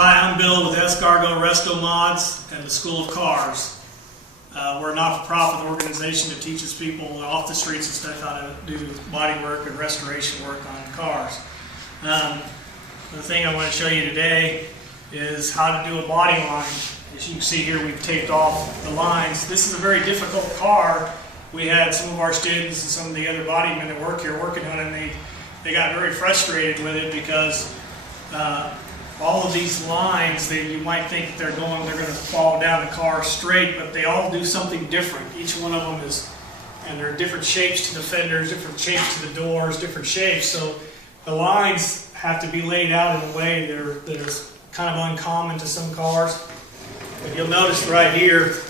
Hi, I'm Bill with Restomods and the School of Cars. We're a not-for-profit organization that teaches people off the streets and stuff how to do body work and restoration work on cars. The thing I want to show you today is how to do a body line. As you can see here, we've taped off the lines. This is a very difficult car. We had some of our students and some of the other bodymen that work here working on it, and they got very frustrated with it because all of these lines that you might think they're going to fall down the car straight, but they all do something different. Each one of them is, and there are different shapes to the fenders, different shapes to the doors, different shapes. So the lines have to be laid out in a way that is kind of uncommon to some cars. But you'll notice right here,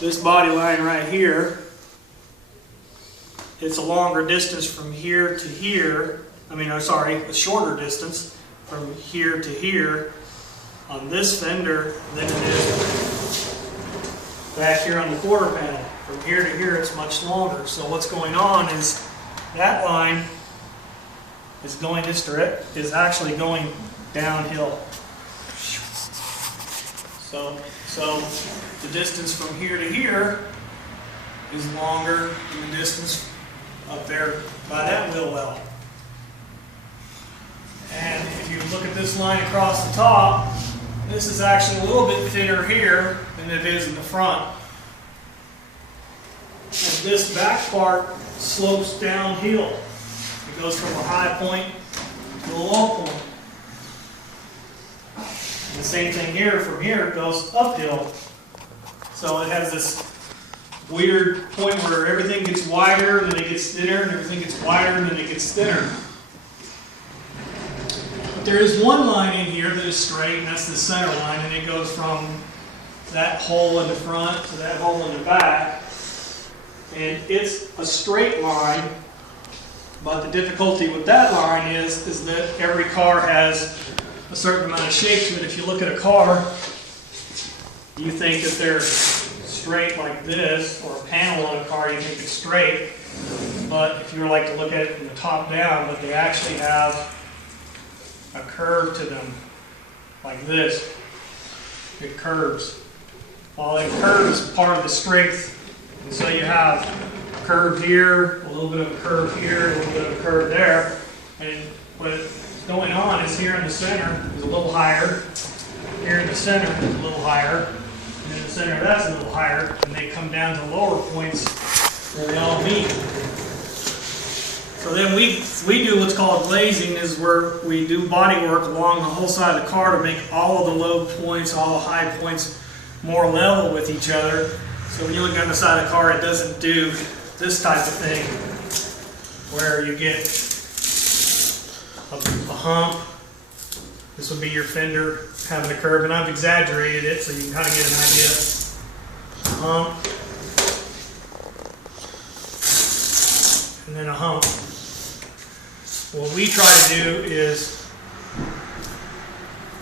this body line right here, it's a longer distance from here to here. A shorter distance from here to here on this fender than it is back here on the quarter panel. From here to here it's much longer. So what's going on is that line is actually going downhill. So the distance from here to here is longer than the distance up there by that wheel well. And if you look at this line across the top, this is actually a little bit thinner here than it is in the front. And this back part slopes downhill. It goes from a high point to a low point. And the same thing here, from here it goes uphill. So it has this weird point where everything gets wider and then it gets thinner, and everything gets wider and then it gets thinner. But there is one line in here that is straight, and that's the center line, and it goes from that hole in the front to that hole in the back. And it's a straight line, but the difficulty with that line is that every car has a certain amount of shape to it. If you look at a car, you think that they're straight like this, or a panel on a car, you think it's straight. But if you were like to look at it from the top down, but they actually have a curve to them, like this. It curves. Well, it curves part of the strength, and so you have a curve here, a little bit of a curve here, a little bit of a curve there, and what's going on is here in the center is a little higher, here in the center is a little higher, and in the center that's a little higher, and they come down to lower points where they all meet. So then we do what's called glazing, is where we do body work along the whole side of the car to make all of the low points, all the high points more level with each other. So when you look on the side of the car, it doesn't do this type of thing where you get a hump. This would be your fender having a curve, and I've exaggerated it so you can kind of get an idea. A hump, and then a hump. What we try to do is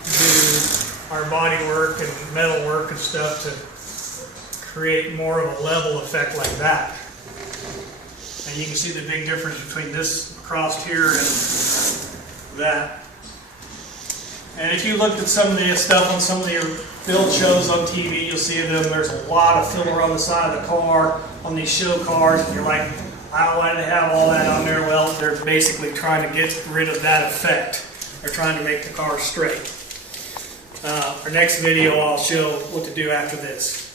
do our body work and metal work and stuff to create more of a level effect like that. And you can see the big difference between this across here and that. And if you looked at some of the stuff on some of your build shows on TV, you'll see there's a lot of filler on the side of the car on these show cars, and you're like, why do they have all that on there? Well, they're basically trying to get rid of that effect. They're trying to make the car straight. Our next video, I'll show what to do after this.